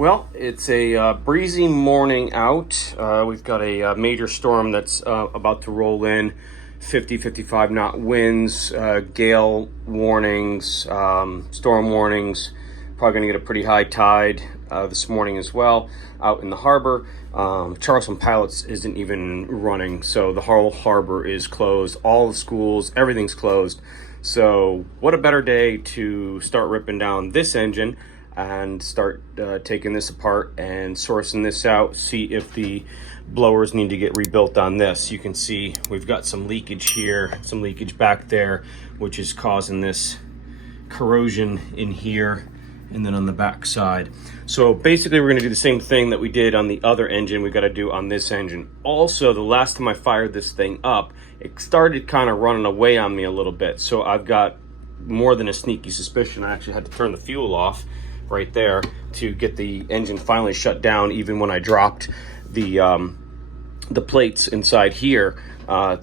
Well, it's a breezy morning out. We've got a major storm that's about to roll in. 55 knot winds, gale warnings, storm warnings. Probably going to get a pretty high tide this morning as well out in the harbor. Charleston Pilots isn't even running, so the whole harbor is closed. All the schools, everything's closed. So what a better day to start ripping down this engine and start taking this apart and sourcing this out, see if the blowers need to get rebuilt on this. You can see we've got some leakage here, some leakage back there, which is causing this corrosion in here and then on the back side. So basically we're going to do the same thing that we did on the other engine we got to do on this engine. Also, the last time I fired this thing up, it started kind of running away on me a little bit. So I've got more than a sneaky suspicion I actually had to turn the fuel off right there to get the engine finally shut down, even when I dropped the plates inside here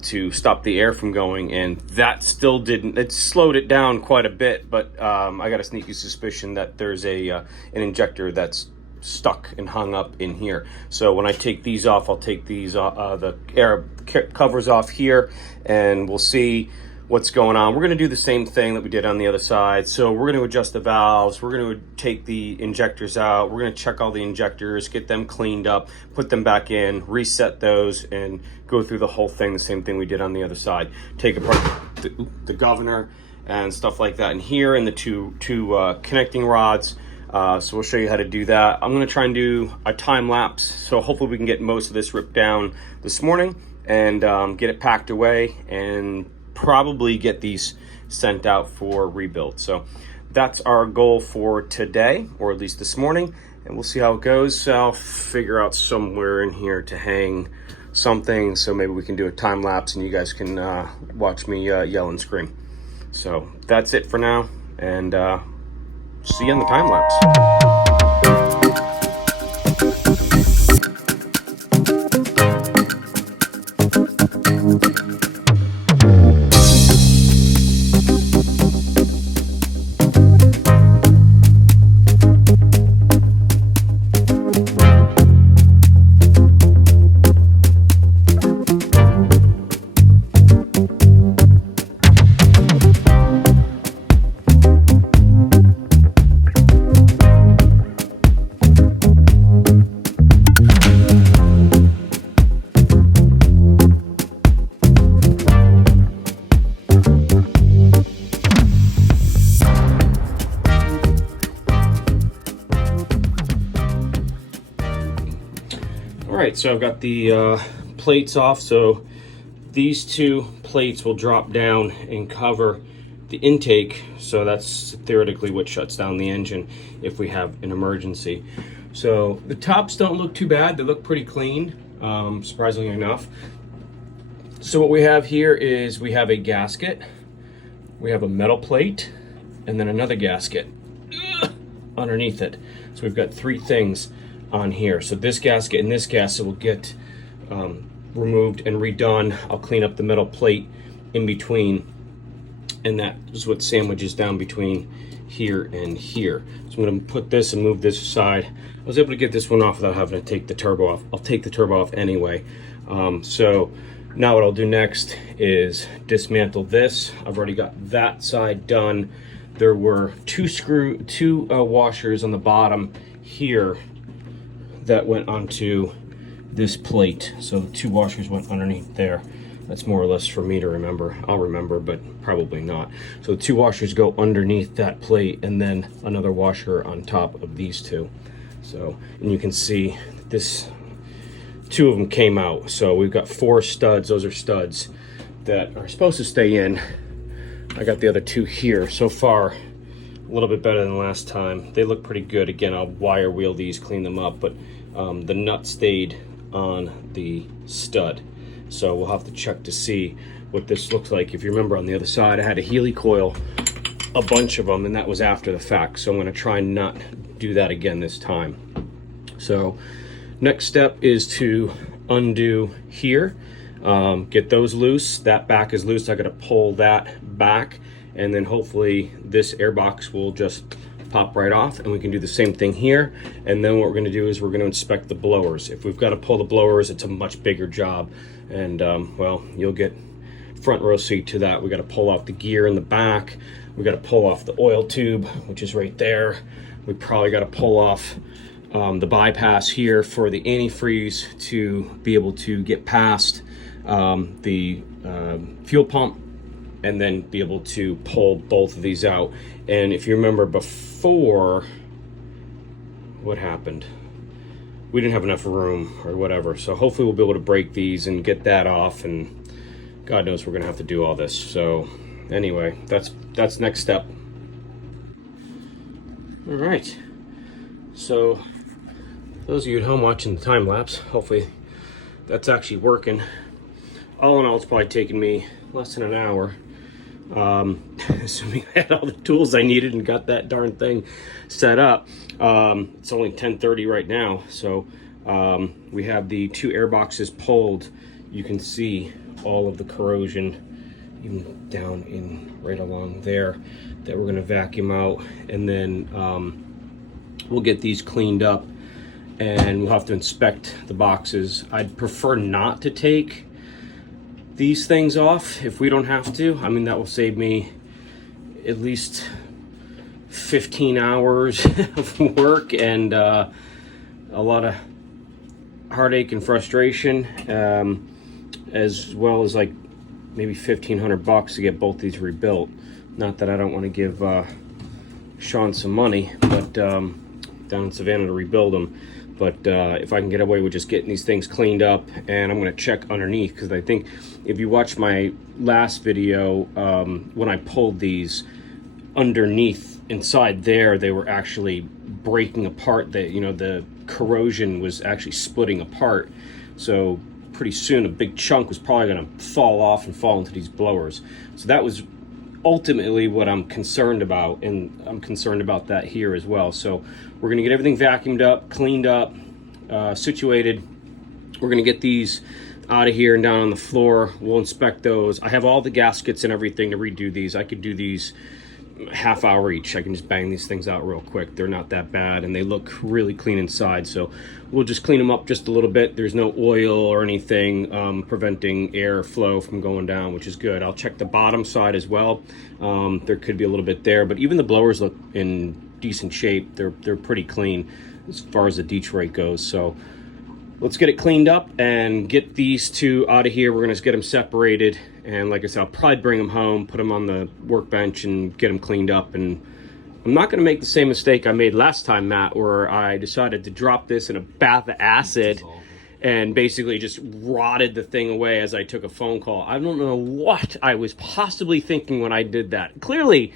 to stop the air from going, and that still didn't. It slowed it down quite a bit, but I got a sneaky suspicion that there's an injector that's stuck and hung up in here. So when I take these off, I'll take these the air covers off here, and we'll see what's going on. We're going to do the same thing that we did on the other side. So we're going to adjust the valves. We're going to take the injectors out. We're going to check all the injectors, get them cleaned up, put them back in, reset those, and go through the whole thing, the same thing we did on the other side. Take apart the governor and stuff like that in here, and the two connecting rods. So we'll show you how to do that. I'm going to try and do a time lapse, so hopefully we can get most of this ripped down this morning and get it packed away and probably get these sent out for rebuild. So that's our goal for today, or at least this morning, and we'll see how it goes. I'll figure out somewhere in here to hang something, so maybe we can do a time lapse and you guys can watch me yell and scream. So that's it for now, and see you in the time lapse. Alright, so I've got the plates off, so these two plates will drop down and cover the intake, so that's theoretically what shuts down the engine if we have an emergency. So the tops don't look too bad, they look pretty clean, surprisingly enough. So what we have here is we have a gasket, we have a metal plate, and then another gasket underneath it. So we've got three things on here. So this gasket and this gasket will get removed and redone. I'll clean up the metal plate in between, and that is what sandwiches down between here and here. So I'm going to put this and move this aside. I was able to get this one off without having to take the turbo off. I'll take the turbo off anyway. So now what I'll do next is dismantle this. I've already got that side done. There were two washers on the bottom here that went onto this plate. So the two washers went underneath there. That's more or less for me to remember. I'll remember, but probably not. So the two washers go underneath that plate, and then another washer on top of these two. So, and you can see this, two of them came out. So we've got four studs. Those are studs that are supposed to stay in. I got the other two here. So far, a little bit better than last time. They look pretty good. Again, I'll wire wheel these, clean them up, but the nut stayed on the stud. So we'll have to check to see what this looks like. If you remember on the other side, I had a Healy coil, a bunch of them, and that was after the fact. So I'm gonna try and not do that again this time. So next step is to undo here, get those loose. That back is loose. I gotta pull that back, and then hopefully this airbox will just pop right off, and we can do the same thing here. And then what we're going to do is we're going to inspect the blowers. If we've got to pull the blowers, it's a much bigger job, and well, you'll get front row seat to that. We got to pull off the gear in the back. We got to pull off the oil tube, which is right there. We probably got to pull off the bypass here for the antifreeze to be able to get past the fuel pump, and then be able to pull both of these out. And if you remember before, what happened? We didn't have enough room or whatever. So hopefully we'll be able to break these and get that off, and God knows we're gonna have to do all this. So anyway, that's next step. All right, so those of you at home watching the time lapse, hopefully that's actually working. All in all, it's probably taken me less than an hour, assuming I had all the tools I needed and got that darn thing set up. It's only 10:30 right now, so we have the 2 air boxes pulled. You can see all of the corrosion even down in right along there that we're going to vacuum out, and then we'll get these cleaned up, and we'll have to inspect the boxes. I'd prefer not to take these things off if we don't have to. I mean, that will save me at least 15 hours of work and a lot of heartache and frustration, as well as like maybe $1,500 to get both these rebuilt. Not that I don't want to give Sean some money, but down in Savannah to rebuild them. But if I can get away with just getting these things cleaned up, and I'm going to check underneath, because I think if you watch my last video, when I pulled these underneath inside there, they were actually breaking apart. That, you know, the corrosion was actually splitting apart. So pretty soon a big chunk was probably going to fall off and fall into these blowers. So that was ultimately what I'm concerned about, and I'm concerned about that here as well. So we're going to get everything vacuumed up, cleaned up, situated. We're going to get these out of here and down on the floor. We'll inspect those. I have all the gaskets and everything to redo these. I could do these half hour each. I can just bang these things out real quick. They're not that bad, and they look really clean inside. So we'll just clean them up just a little bit. There's no oil or anything preventing air flow from going down, which is good. I'll check the bottom side as well. There could be a little bit there, but even the blowers look in decent shape. They're pretty clean as far as the Detroit goes. So let's get it cleaned up and get these two out of here. We're gonna get them separated, and like I said, I'll probably bring them home, put them on the workbench, and get them cleaned up. And I'm not gonna make the same mistake I made last time, Matt, where I decided to drop this in a bath of acid and basically just rotted the thing away as I took a phone call. I don't know what I was possibly thinking when I did that. Clearly,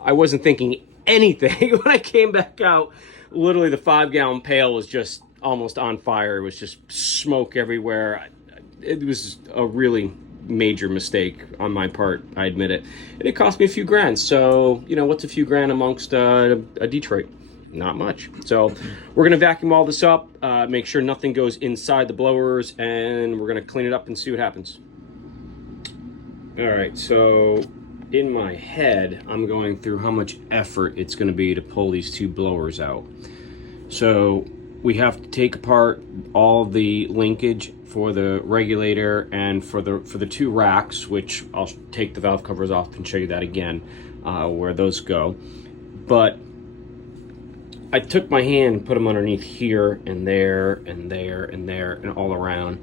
I wasn't thinking anything. When I came back out, literally the 5-gallon pail was just almost on fire. It was just smoke everywhere. It was a really major mistake on my part, I admit it. And it cost me a few grand. So, you know, what's a few grand amongst a Detroit? Not much. So we're gonna vacuum all this up, make sure nothing goes inside the blowers, and we're gonna clean it up and see what happens. All right, so in my head, I'm going through how much effort it's gonna be to pull these two blowers out. So we have to take apart all the linkage for the regulator and for the two racks, which I'll take the valve covers off and show you that again, where those go. But I took my hand and put them underneath here and there and there and there and all around,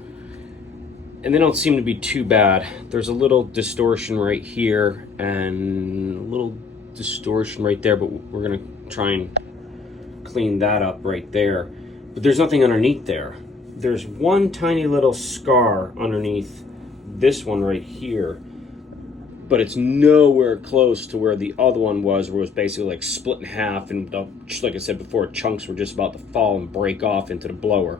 and they don't seem to be too bad. There's a little distortion right here and a little distortion right there, but we're gonna try and clean that up right there. But there's nothing underneath there. There's one tiny little scar underneath this one right here, but it's nowhere close to where the other one was, where it was basically like split in half, and like I said before, chunks were just about to fall and break off into the blower.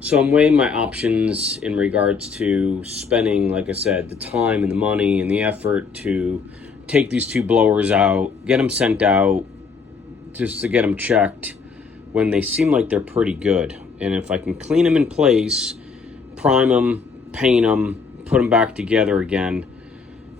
So I'm weighing my options in regards to spending, like I said, the time and the money and the effort to take these two blowers out, get them sent out, just to get them checked, when they seem like they're pretty good. And if I can clean them in place, prime them, paint them, put them back together again,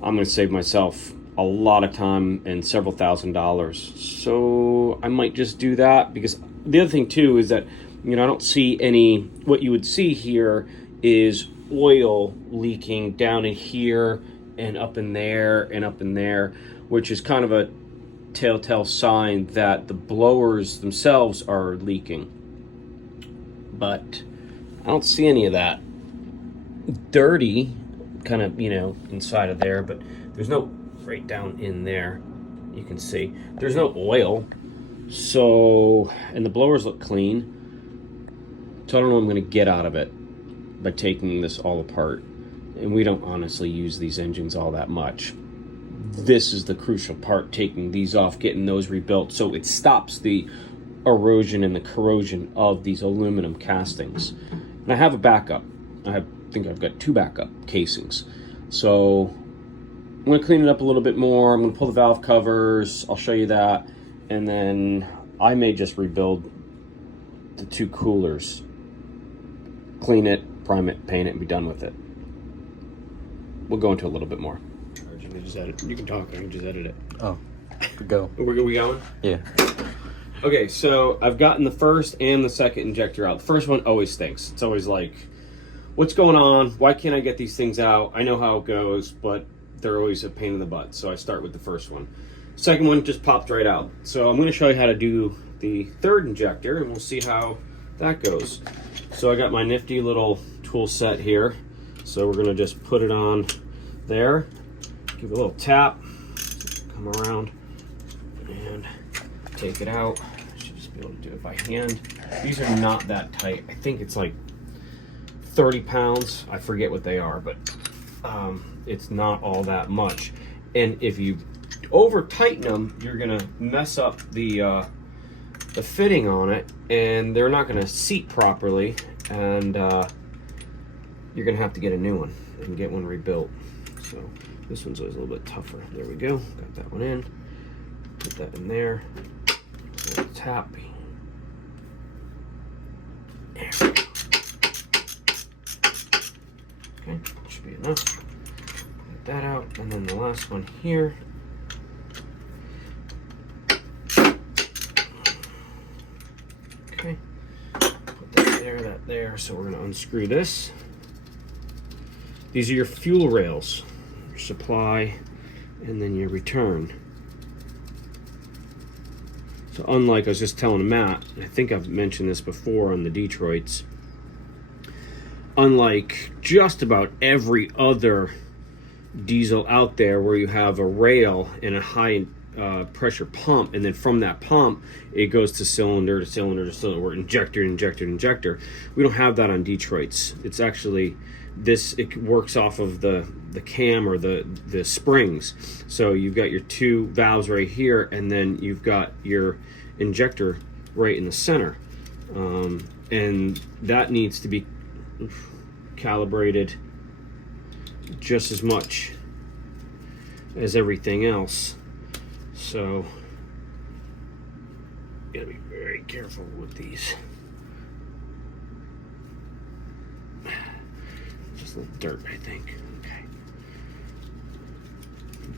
I'm going to save myself a lot of time and several $1,000s. So I might just do that, because the other thing too is that, you know, I don't see any, what you would see here is oil leaking down in here and up in there and up in there, which is kind of a telltale sign that the blowers themselves are leaking. But I don't see any of that. Dirty, kind of, you know, inside of there, but there's no, right down in there, you can see there's no oil. So, and the blowers look clean. So I don't know what I'm going to get out of it by taking this all apart. And we don't honestly use these engines all that much. This is the crucial part, taking these off, getting those rebuilt, so it stops the erosion and the corrosion of these aluminum castings. And I have a backup. I think I've got 2 backup casings. So I'm going to clean it up a little bit more. I'm going to pull the valve covers. I'll show you that. And then I may just rebuild the 2 coolers. Clean it, prime it, paint it, and be done with it. We'll go into a little bit more. Just edit. You can talk, I can just edit it. Oh, go. We going? Yeah. Okay, so I've gotten the first and the second injector out. The first one always stinks. It's always like, what's going on? Why can't I get these things out? I know how it goes, but they're always a pain in the butt. So I start with the first one. Second one just popped right out. So I'm going to show you how to do the third injector, and we'll see how that goes. So I got my nifty little tool set here. So we're going to just put it on there. Give it a little tap. Come around and take it out. I should just be able to do it by hand. These are not that tight. I think it's like 30 pounds. I forget what they are, but it's not all that much. And if you over tighten them, you're gonna mess up the fitting on it, and they're not gonna seat properly, and you're gonna have to get a new one and get one rebuilt. So this one's always a little bit tougher. There we go. Got that one in. Put that in there. Tap. There we go. Okay, should be enough. Get that out, and then the last one here. Okay, put that there, that there. So we're gonna unscrew this. These are your fuel rails, your supply, and then your return. So unlike, I was just telling Matt, I think I've mentioned this before on the Detroits, unlike just about every other diesel out there where you have a rail and a high pressure pump, and then from that pump it goes to cylinder to cylinder to cylinder, or injector, injector, injector. We don't have that on Detroits. It's actually this, it works off of the cam or the springs. So you've got your 2 valves right here, and then you've got your injector right in the center, and that needs to be calibrated just as much as everything else. So you gotta be very careful with these. Just a little dirt, I think. Okay.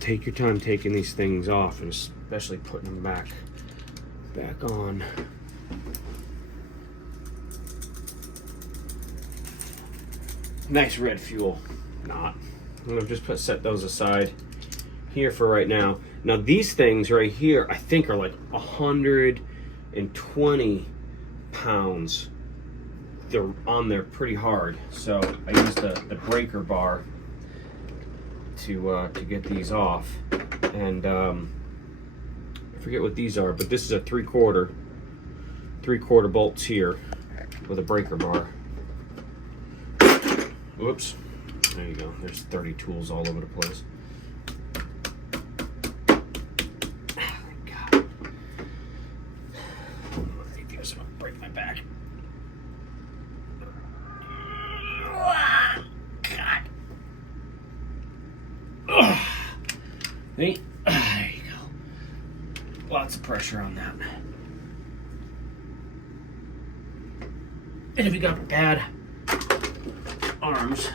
Take your time taking these things off, and especially putting them back on. Nice red fuel. Not. I'm gonna just set those aside here for right now. Now these things right here, I think are like 120 pounds. They're on there pretty hard. So I use the breaker bar to get these off. And I forget what these are, but this is a 3/4 bolts here with a breaker bar. Whoops. There you go. There's 30 tools all over the place. Thank God. I need to break my back. God. There you go. Lots of pressure on that. And if you got bad arms,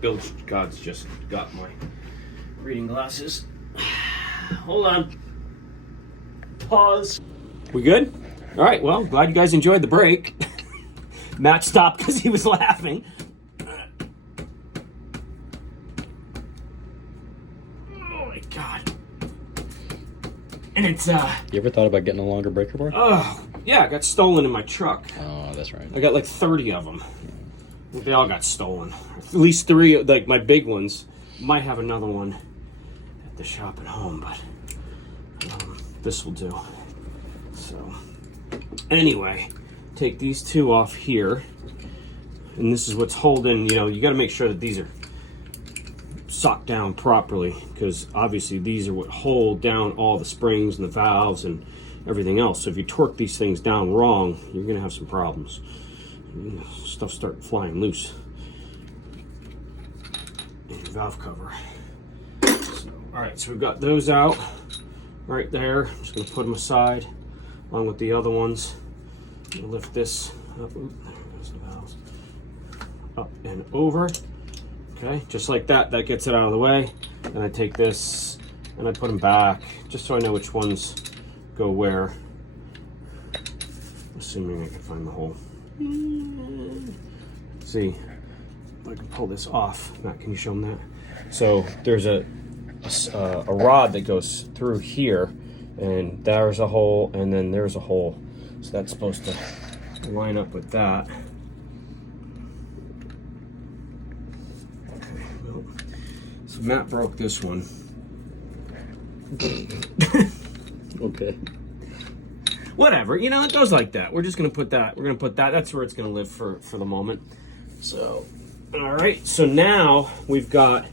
Bill God's just got my Reading glasses. Hold on. Pause. We good? All right, well, glad you guys enjoyed the break. Matt stopped because he was laughing. Oh my God. And it's, You ever thought about getting a longer breaker board? oh, yeah, it got stolen in my truck. Oh, that's right. I got like 30 of them. They all got stolen. At least 3, like my big ones. Might have another one at the shop at home, but this will do. So, anyway, take these 2 off here. And this is what's holding, you know, you got to make sure that these are socked down properly, because obviously these are what hold down all the springs and the valves and everything else. So if you torque these things down wrong, you're going to have some problems. Stuff start flying loose. And your valve cover. So, all right, so we've got those out right there. I'm just going to put them aside along with the other ones. I'm going to lift this up. Oop, there's the valves. Up and over. Okay, just like that. That gets it out of the way. And I take this and I put them back just so I know which ones go where. Assuming I can find the hole. Let's see if I can pull this off. Matt, can you show them that? So there's a rod that goes through here, and there's a hole, and then there's a hole. So that's supposed to line up with that. Okay, well, so Matt broke this one. Okay. Whatever, you know, it goes like that. We're just gonna put that. We're gonna put that. That's where it's gonna live for the moment. So, all right. So now we've got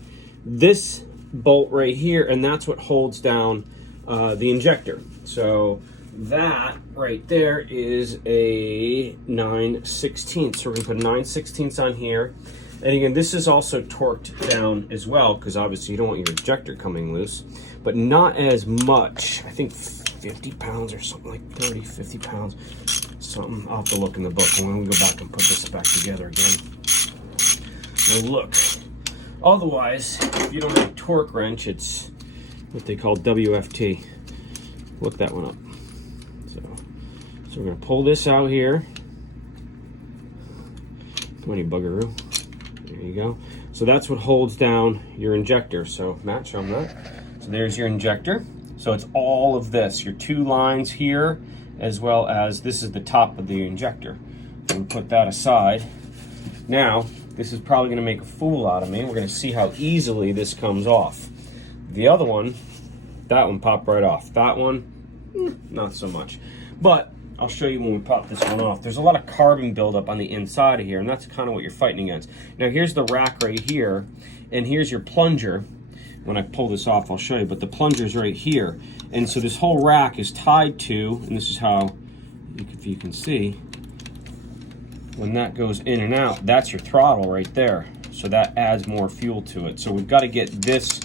this bolt right here, and that's what holds down the injector. So that right there is a 9/16. So we're gonna put 9/16 on here. And again, this is also torqued down as well, because obviously you don't want your injector coming loose, but not as much. I think 50 pounds or something, like 30, 50 pounds, something. I'll have to look in the book when we go back and put this back together again. We'll look. Otherwise, if you don't have a torque wrench, it's what they call WFT. Look that one up. So we're gonna pull this out here. Come on, you buggeroo. There you go. So that's what holds down your injector. So Matt, show them that. So there's your injector. So it's all of this, your 2 lines here, as well as this is the top of the injector. So we'll put that aside. Now, this is probably gonna make a fool out of me. We're gonna see how easily this comes off. The other one, that one popped right off. That one, not so much. But I'll show you when we pop this one off. There's a lot of carbon buildup on the inside of here, and that's kind of what you're fighting against. Now here's the rack right here, and here's your plunger. When I pull this off, I'll show you, but the plunger's right here. And so this whole rack is tied to, and this is how, if you can see, when that goes in and out, that's your throttle right there. So that adds more fuel to it. So we've got to get this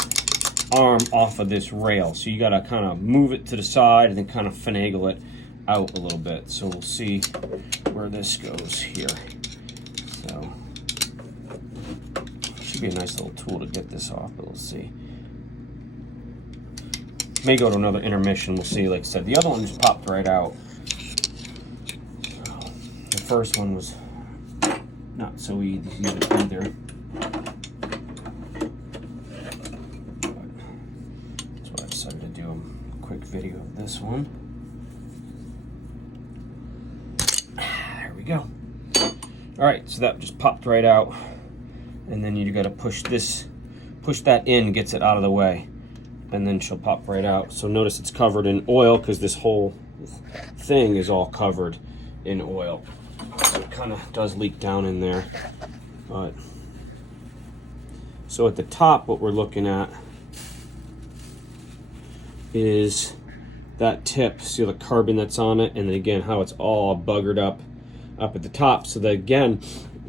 arm off of this rail. So you got to kind of move it to the side and then kind of finagle it out a little bit. So we'll see where this goes here. So should be a nice little tool to get this off, but we'll see. May go to another intermission, we'll see. Like I said, the other one just popped right out. So the first one was not so easy either. That's why I decided to do a quick video of this one. There we go. All right, so that just popped right out, and then you got to push that in, gets it out of the way, and then she'll pop right out. So notice it's covered in oil because this whole thing is all covered in oil. So it kind of does leak down in there. But so at the top, what we're looking at is that tip. See the carbon that's on it, and then again how it's all buggered up at the top. So that again,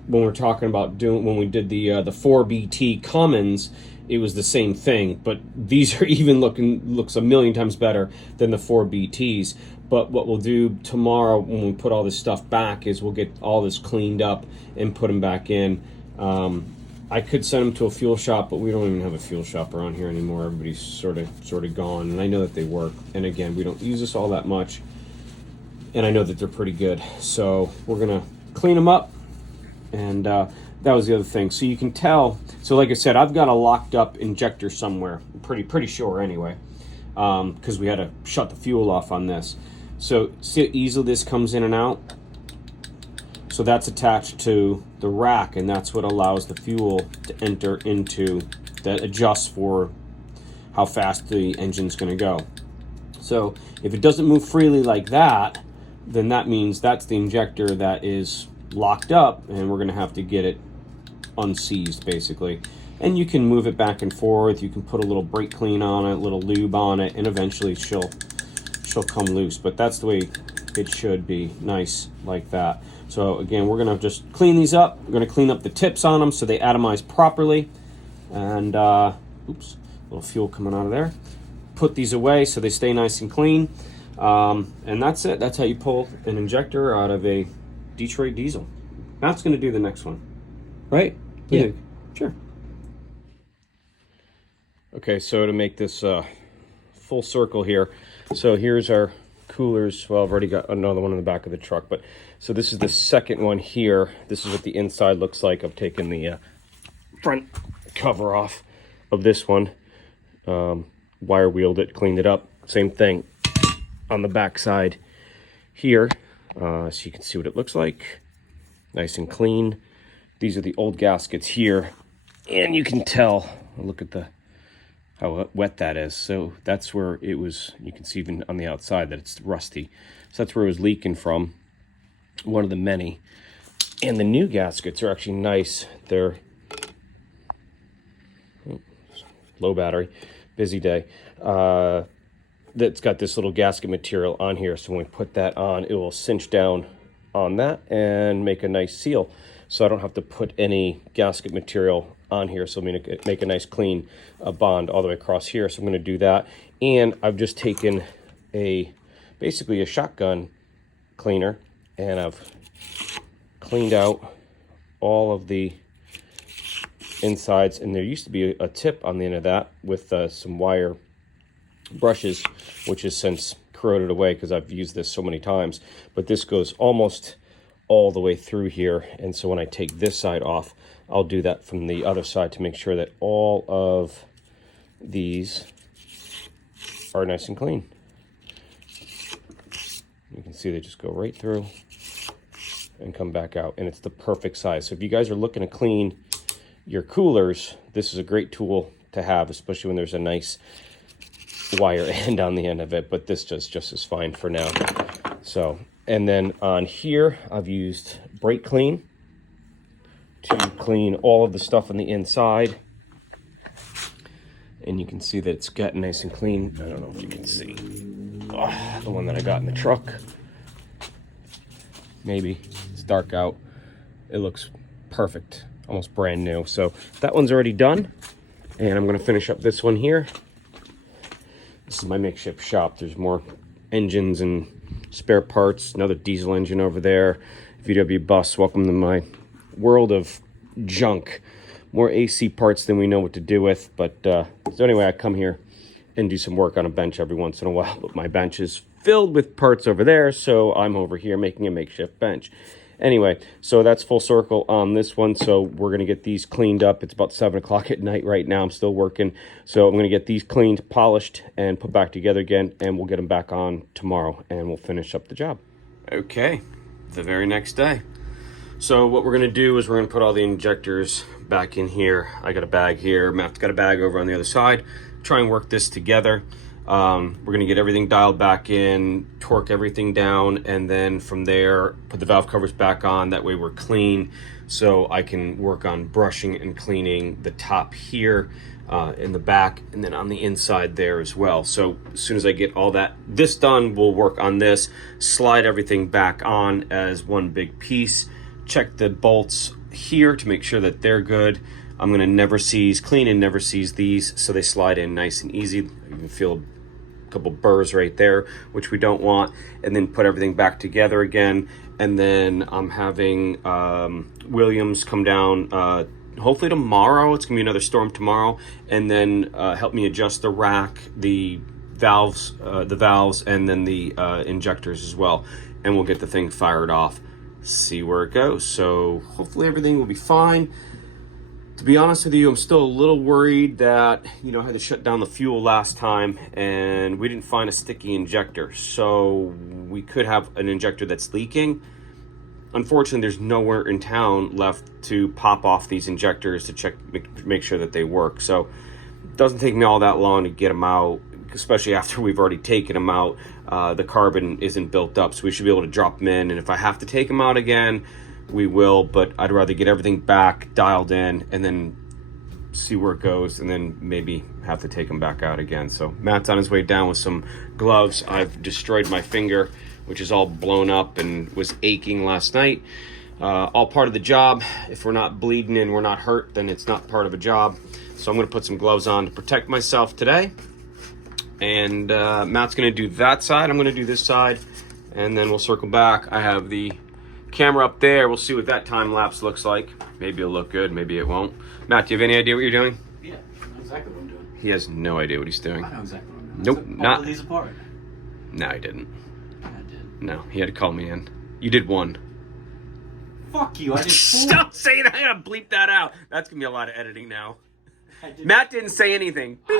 when we're talking about when we did the 4BT Commons, it was the same thing, but these are even looks a million times better than the 4BTs. But what we'll do tomorrow when we put all this stuff back is we'll get all this cleaned up and put them back in. I could send them to a fuel shop, but we don't even have a fuel shop around here anymore. Everybody's sort of gone, and I know that they work. And again, we don't use this all that much, and I know that they're pretty good. So we're gonna clean them up, and that was the other thing. So you can tell. So like I said, I've got a locked up injector somewhere. I'm pretty sure anyway, because we had to shut the fuel off on this. So see how easily this comes in and out. So that's attached to the rack, and that's what allows the fuel to enter into, that adjusts for how fast the engine's gonna go. So if it doesn't move freely like that, then that means that's the injector that is locked up, and we're gonna have to get it unseized basically. And you can move it back and forth, you can put a little brake clean on it, a little lube on it, and eventually she'll come loose. But that's the way it should be, nice like that. So again, we're gonna just clean these up. We're gonna clean up the tips on them so they atomize properly. And oops, a little fuel coming out of there. Put these away so they stay nice and clean. And that's it. That's how you pull an injector out of a Detroit diesel. Matt's gonna do the next one, right? Yeah. Sure. Okay, so to make this full circle here, so here's our coolers. Well, I've already got another one in the back of the truck, but so this is the second one here. This is what the inside looks like. I've taken the front cover off of this one, wire wheeled it, cleaned it up. Same thing on the back side here, so you can see what it looks like, nice and clean. These are the old gaskets here, and you can tell, look at how wet that is. So that's where it was. You can see even on the outside that it's rusty. So that's where it was leaking from, one of the many. And the new gaskets are actually nice. They're low battery, busy day. That's got this little gasket material on here. So when we put that on, it will cinch down on that and make a nice seal. So I don't have to put any gasket material on here. So I'm going to make a nice clean bond all the way across here. So I'm going to do that. And I've just taken basically a shotgun cleaner, and I've cleaned out all of the insides. And there used to be a tip on the end of that with some wire brushes, which has since corroded away because I've used this so many times. But this goes almost all the way through here, and so when I take this side off, I'll do that from the other side to make sure that all of these are nice and clean. You can see they just go right through and come back out, and it's the perfect size. So if you guys are looking to clean your coolers, this is a great tool to have, especially when there's a nice wire end on the end of it, but this just is fine for now. So, and then on here, I've used brake clean to clean all of the stuff on the inside. And you can see that it's gotten nice and clean. I don't know if you can see. Oh, the one that I got in the truck. Maybe. It's dark out. It looks perfect. Almost brand new. So that one's already done. And I'm going to finish up this one here. This is my makeshift shop. There's more engines and spare parts. Another diesel engine over there. VW bus. Welcome to my world of junk. More AC parts than we know what to do with. But so anyway, I come here and do some work on a bench every once in a while. But my bench is filled with parts over there, so I'm over here making a makeshift bench. Anyway, so that's full circle on this one. So we're going to get these cleaned up. It's about 7 o'clock at night right now. I'm still working. So I'm going to get these cleaned, polished, and put back together again. And we'll get them back on tomorrow, and we'll finish up the job. Okay, the very next day. So what we're going to do is we're going to put all the injectors back in here. I got a bag here. Matt's got a bag over on the other side. Try and work this together. We're going to get everything dialed back in, torque everything down, and then from there, put the valve covers back on. That way we're clean, so I can work on brushing and cleaning the top here in the back, and then on the inside there as well. So as soon as I get all this done, we'll work on this, slide everything back on as one big piece, check the bolts here to make sure that they're good. I'm going to never seize, clean and never seize these, so they slide in nice and easy. You can feel a couple burrs right there, which we don't want, and then put everything back together again. And then I'm having Williams come down, hopefully tomorrow. It's gonna be another storm tomorrow, and then help me adjust the rack, the valves, and then the injectors as well, and we'll get the thing fired off. See where it goes. So hopefully everything will be fine. To be honest with you, I'm still a little worried that, you know, I had to shut down the fuel last time and we didn't find a sticky injector. So we could have an injector that's leaking. Unfortunately, there's nowhere in town left to pop off these injectors to check, make sure that they work. So it doesn't take me all that long to get them out, especially after we've already taken them out. The carbon isn't built up, so we should be able to drop them in. And if I have to take them out again, we will, but I'd rather get everything back dialed in and then see where it goes, and then maybe have to take them back out again. So Matt's on his way down with some gloves. I've destroyed my finger, which is all blown up and was aching last night. All part of the job. If we're not bleeding and we're not hurt, then it's not part of a job. So I'm going to put some gloves on to protect myself today. And Matt's going to do that side. I'm going to do this side, and then we'll circle back. I have the camera up there. We'll see what that time lapse looks like. Maybe it'll look good, maybe it won't. Matt, do you have any idea what you're doing? Yeah, I know exactly what I'm doing. He has no idea what he's doing. I know exactly what I'm doing. Nope, I took not. all of these apart. No, he didn't. I did. No, he had to call me in. You did one. Fuck you, I did 4. Stop saying that. I gotta bleep that out. That's gonna be a lot of editing now. Did, Matt didn't say anything. I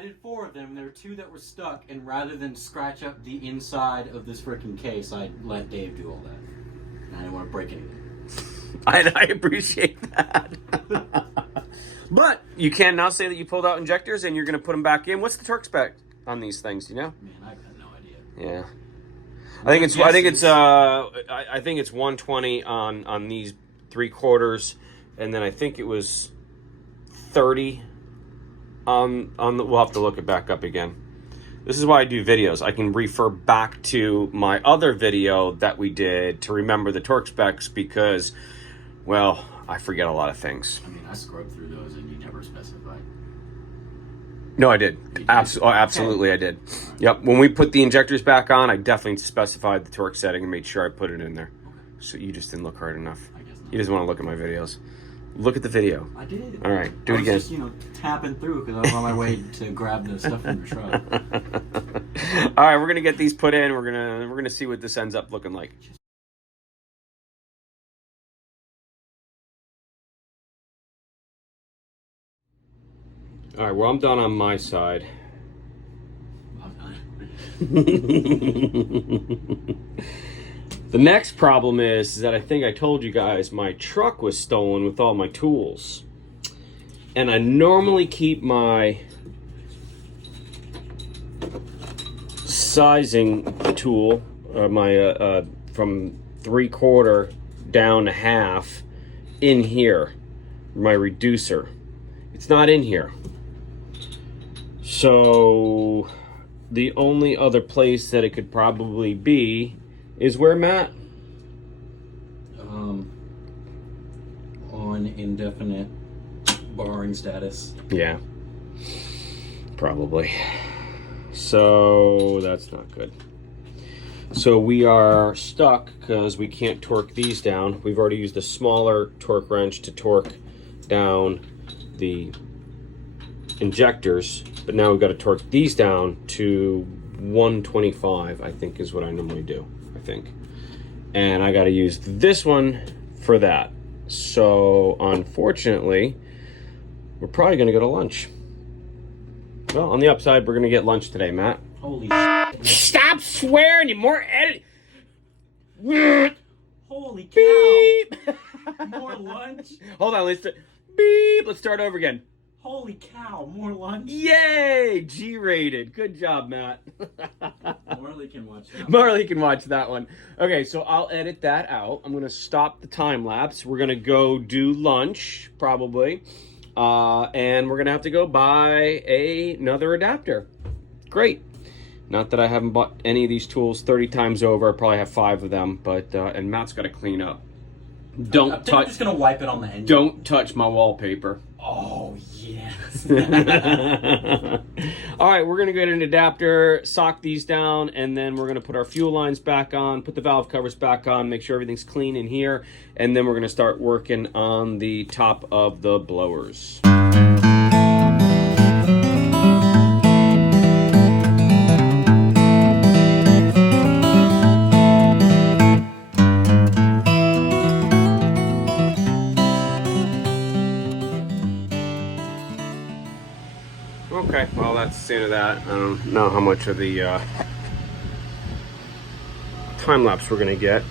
did 4 of them. And there were 2 that were stuck, and rather than scratch up the inside of this freaking case, I let Dave do all that. And I didn't want to break anything. I appreciate that. But you can now say that you pulled out injectors and you're going to put them back in. What's the torque spec on these things? Do you know? Man, I've got no idea. Yeah, I think it's 120 on these 3/4, and then I think it was 30 on the. We'll have to look it back up again. This is why I do videos. I can refer back to my other video that we did to remember the torque specs because, well, I forget a lot of things. I mean, I scrubbed through those and you never specified. No, I did. Absolutely, I did. Yep. When we put the injectors back on, I definitely specified the torque setting and made sure I put it in there. Okay. So you just didn't look hard enough. I guess not. He doesn't want to look at my videos. Look at the video. I did. All right, do it again. I was just, tapping through because I was on my way to grab the stuff from your truck. All right, we're gonna get these put in. We're gonna see what this ends up looking like. All right, well, I'm done on my side. The next problem is that I think I told you guys my truck was stolen with all my tools. And I normally keep my sizing tool, my from 3/4 down to half in here, my reducer. It's not in here. So the only other place that it could probably be is where, Matt? On indefinite borrowing status. Yeah, probably. So that's not good. So we are stuck because we can't torque these down. We've already used a smaller torque wrench to torque down the injectors, but now we've got to torque these down to 125, I think is what I normally do, I think. And I got to use this one for that. So unfortunately, we're probably going to go to lunch. Well, on the upside, we're going to get lunch today, Matt. Holy shit. Stop swearing, you more edit. Holy cow. Beep. More lunch? Hold on, beep. Let's start over again. Holy cow, more lunch? Yay! G-rated. Good job, Matt. Marley can watch that. Marley can watch that one. Okay, so I'll edit that out. I'm going to stop the time lapse. We're going to go do lunch, probably. And we're going to have to go buy another adapter. Great. Not that I haven't bought any of these tools 30 times over. I probably have 5 of them, but and Matt's got to clean up. I'm just going to wipe it on the engine. Don't touch my wallpaper. Oh, yeah. Yes. All right, we're gonna get an adapter, sock these down, and then we're gonna put our fuel lines back on, put the valve covers back on, make sure everything's clean in here, and then we're gonna start working on the top of the blowers. Okay, well that's the end of that. I don't know how much of the time lapse we're gonna get,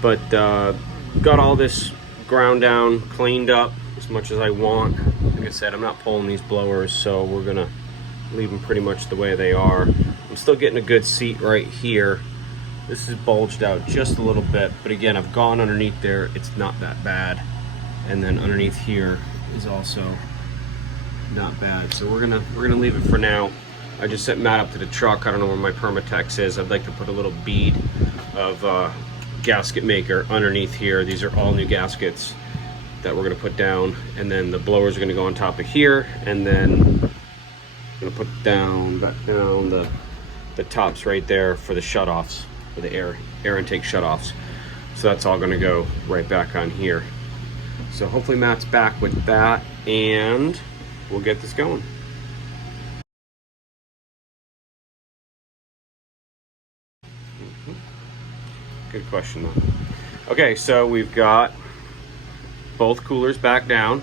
but got all this ground down, cleaned up as much as I want. Like I said, I'm not pulling these blowers, so we're gonna leave them pretty much the way they are. I'm still getting a good seat right here. This is bulged out just a little bit, but again, I've gone underneath there. It's not that bad, and then underneath here is also not bad, so we're gonna leave it for now. I just sent Matt up to the truck. I don't know where my Permatex is. I'd like to put a little bead of gasket maker underneath here. These are all new gaskets that we're gonna put down, and then the blowers are gonna go on top of here, and then I'm gonna put back down the tops right there for the shutoffs, for the air intake shutoffs. So that's all gonna go right back on here. So hopefully Matt's back with that, and we'll get this going. Good question though. Okay, so we've got both coolers back down.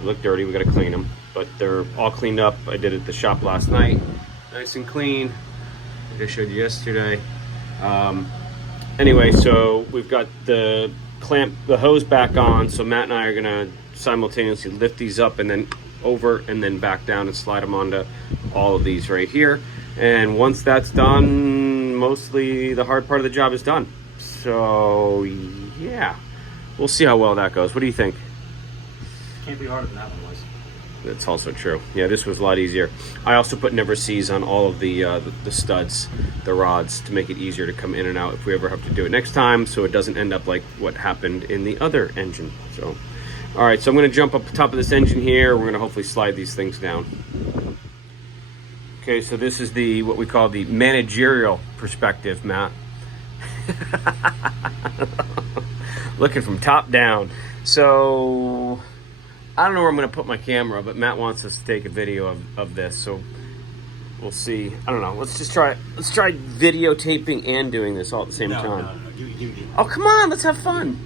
They look dirty, we gotta clean them, but they're all cleaned up. I did it at the shop last night. Nice and clean, like I showed you yesterday. Anyway, so we've got the hose back on, so Matt and I are gonna simultaneously lift these up and then over and then back down and slide them onto all of these right here. And once that's done, mostly the hard part of the job is done. So yeah, we'll see how well that goes. What do you think? Can't be harder than that one was. That's also true. Yeah, this was a lot easier. I also put never sees on all of the studs, the rods, to make it easier to come in and out if we ever have to do it next time, so it doesn't end up like what happened in the other engine. So all right, so I'm gonna jump up top of this engine here. We're gonna hopefully slide these things down. Okay, so this is what we call the managerial perspective, Matt. Looking from top down. So I don't know where I'm gonna put my camera, but Matt wants us to take a video of this, so we'll see. I don't know. Let's try videotaping and doing this all at the same time. No. Give me. Oh, come on, let's have fun.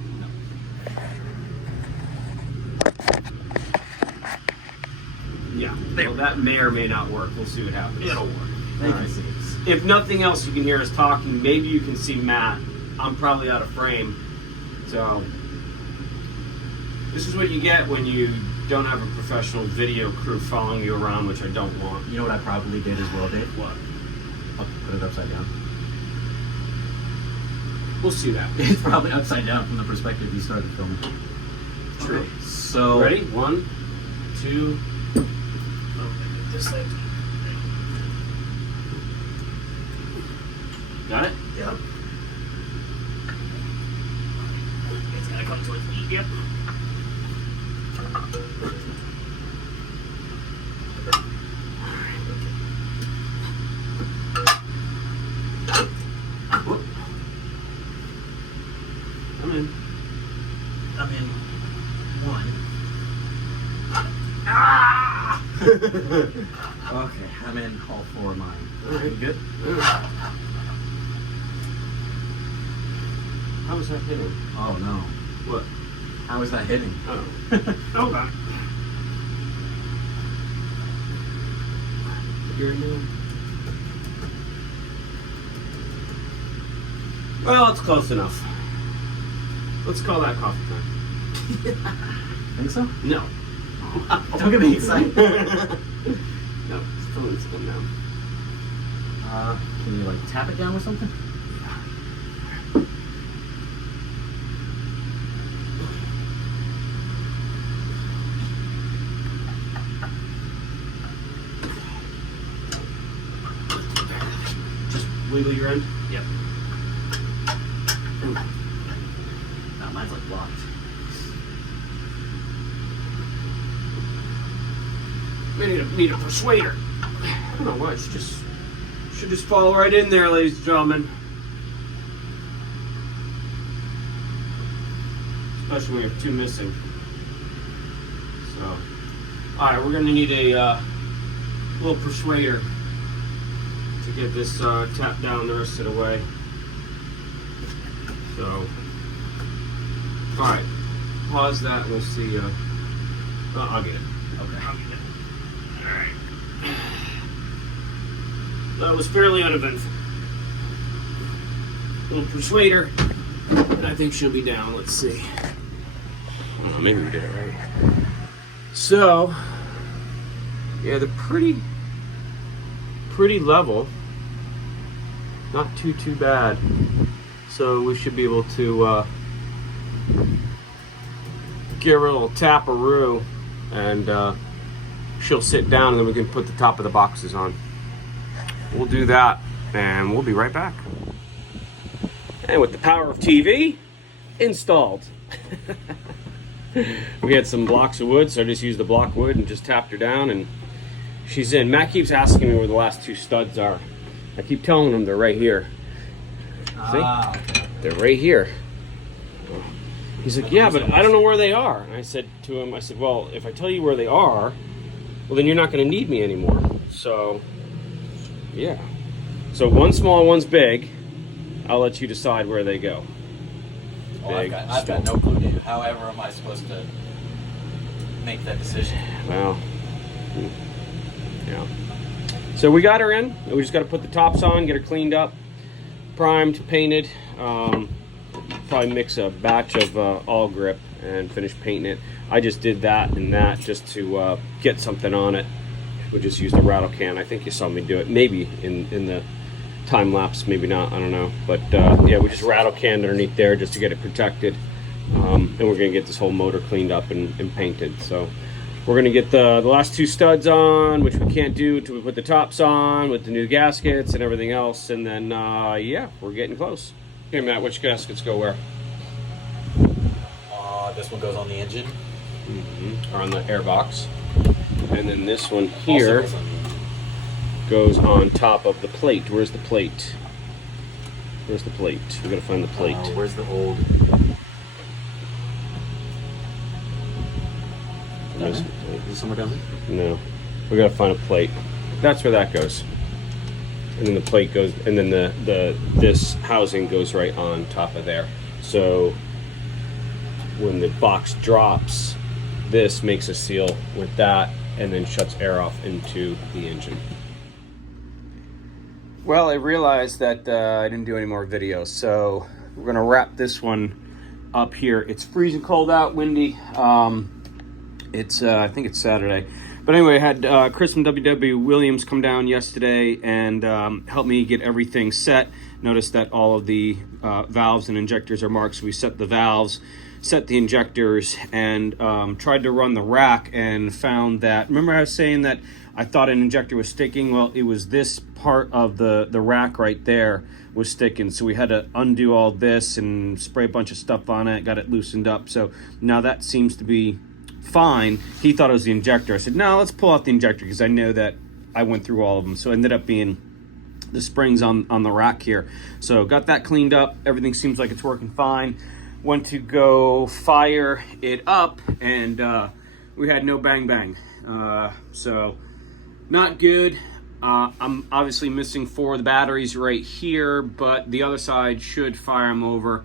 Yeah, well, that may or may not work. We'll see what happens. It'll work. Right. If nothing else, you can hear us talking. Maybe you can see Matt. I'm probably out of frame. So this is what you get when you don't have a professional video crew following you around, which I don't want. You know what I probably did as well, Dave? What? I'll put it upside down. We'll see that. It's probably upside down from the perspective you started filming. True. Okay, so Ready? 1, 2. This thing. Got it? Yep. It's gotta come towards me. Yep. Whoop. I'm in 1. Ah! Okay, I'm in all 4 of mine. All right, good. How was that hitting? Oh no. What? How is that hitting? Oh. Okay. You're new. Well, it's close enough. Let's call that coffee time. Think so? No. Don't get me excited. No, still needs to come down. Can you like tap it down with something? Just wiggle your end. Yep. No, mine's like locked. Need a persuader. I don't know why. It should just fall right in there, ladies and gentlemen. Especially when you have two missing. So, all right, we're gonna need a little persuader to get this tapped down the rest of the way. So, all right, pause that. We'll see. I'll get it. Okay, I'll get it. All right. That was fairly uneventful. Little persuader, and I think she'll be down. Let's see. Oh, maybe we did it right. So, yeah, they're pretty level. Not too bad. So we should be able to give her a little tap-a-roo, and she'll sit down, and then we can put the top of the boxes on. We'll do that, and we'll be right back. And with the power of TV installed. We had some blocks of wood, so I just used the block wood and just tapped her down, and she's in. Matt keeps asking me where the last two studs are. I keep telling him they're right here. See? Okay. They're right here. He's like, yeah, but I don't know where they are. And I said to him, well, if I tell you where they are, well, then you're not going to need me anymore. So, yeah. So one's small, one's big. I'll let you decide where they go. Well, I've got no clue. However, am I supposed to make that decision? Well, yeah. So we got her in. We just got to put the tops on, get her cleaned up, primed, painted. Probably mix a batch of all grip and finish painting it. I just did that and that just to get something on it. We just used a rattle can. I think you saw me do it. Maybe in the time lapse, maybe not. I don't know. But yeah, we just rattle canned underneath there just to get it protected. And we're gonna get this whole motor cleaned up and painted. So we're gonna get the last two studs on, which we can't do until we put the tops on with the new gaskets and everything else. And then yeah, we're getting close. Okay, Matt, which gaskets go where? This one goes on the engine. Or on the airbox. And then this one here goes on top of the plate. Where's the plate? Where's the plate? We gotta find the plate. Where's the old? Is it somewhere down there? No. We gotta find a plate. That's where that goes. And then the plate goes, and then this housing goes right on top of there. So when the box drops, this makes a seal with that and then shuts air off into the engine. Well, I realized that I didn't do any more videos, so we're gonna wrap this one up here. It's freezing cold out, windy. It's I think it's Saturday. But anyway, I had Chris from WW Williams come down yesterday and help me get everything set. Notice that all of the valves and injectors are marked, so we set the valves, set the injectors, and tried to run the rack and found that, remember I was saying that I thought an injector was sticking? Well, it was this part of the rack right there was sticking, so we had to undo all this and spray a bunch of stuff on it, got it loosened up. So now that seems to be fine. He thought it was the injector. I said, no, let's pull out the injector because I know that I went through all of them. So it ended up being the springs on the rack here. So got that cleaned up. Everything seems like it's working fine. Went to go fire it up and we had no bang bang. So not good. I'm obviously missing 4 of the batteries right here, but the other side should fire them over.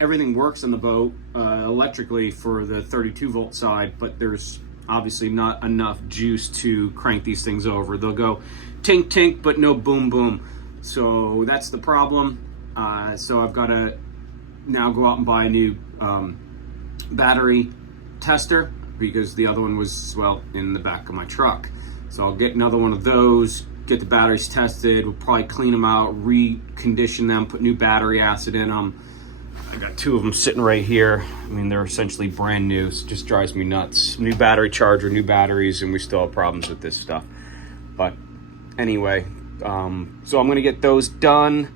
Everything works on the boat electrically for the 32 volt side, but there's obviously not enough juice to crank these things over. They'll go tink tink, but no boom boom. So that's the problem. So I've got to now go out and buy a new battery tester because the other one was, well, in the back of my truck. So I'll get another one of those, get the batteries tested. We'll probably clean them out, recondition them, put new battery acid in them. I got 2 of them sitting right here. I mean, they're essentially brand new. So it just drives me nuts. New battery charger, new batteries, and we still have problems with this stuff. But anyway, so I'm gonna get those done.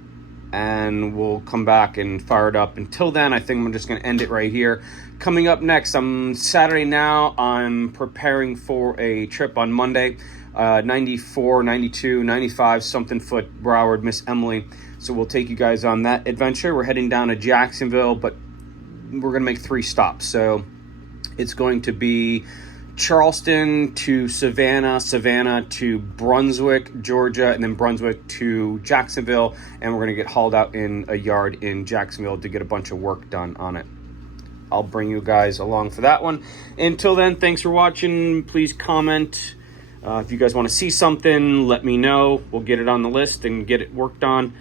and we'll come back and fire it up. Until then, I think I'm just going to end it right here. Coming up next, Saturday now, I'm preparing for a trip on Monday. 94, 92, 95 something foot Broward, Miss Emily. So we'll take you guys on that adventure. We're heading down to Jacksonville, but we're going to make 3 stops. So it's going to be Charleston to Savannah, Savannah to Brunswick, Georgia, and then Brunswick to Jacksonville. And we're going to get hauled out in a yard in Jacksonville to get a bunch of work done on it. I'll bring you guys along for that one. Until then, thanks for watching. Please comment. If you guys want to see something, let me know. We'll get it on the list and get it worked on.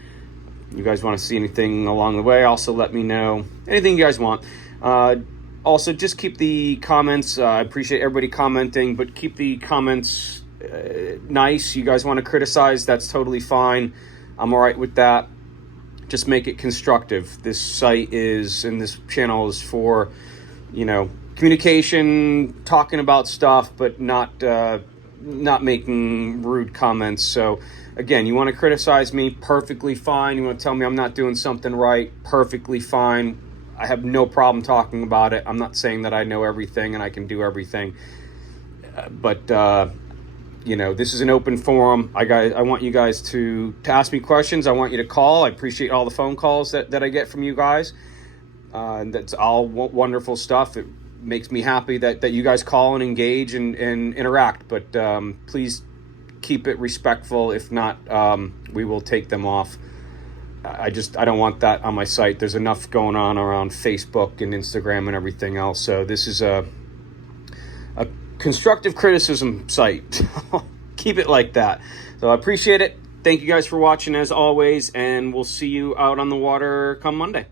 You guys want to see anything along the way, also let me know. Anything you guys want. Also, just keep the comments. I appreciate everybody commenting, but keep the comments nice. You guys want to criticize, that's totally fine. I'm all right with that. Just make it constructive. This site is, and this channel is for, communication, talking about stuff, but not making rude comments. So again, you want to criticize me, perfectly fine. You want to tell me I'm not doing something right, perfectly fine. I have no problem talking about it. I'm not saying that I know everything and I can do everything, but this is an open forum. I want you guys to ask me questions. I want you to call. I appreciate all the phone calls that I get from you guys. And that's all wonderful stuff. It makes me happy that you guys call and engage and interact, but please keep it respectful. If not, we will take them off. I don't want that on my site. There's enough going on around Facebook and Instagram and everything else. So this is a constructive criticism site. Keep it like that. So I appreciate it. Thank you guys for watching as always, and we'll see you out on the water come Monday.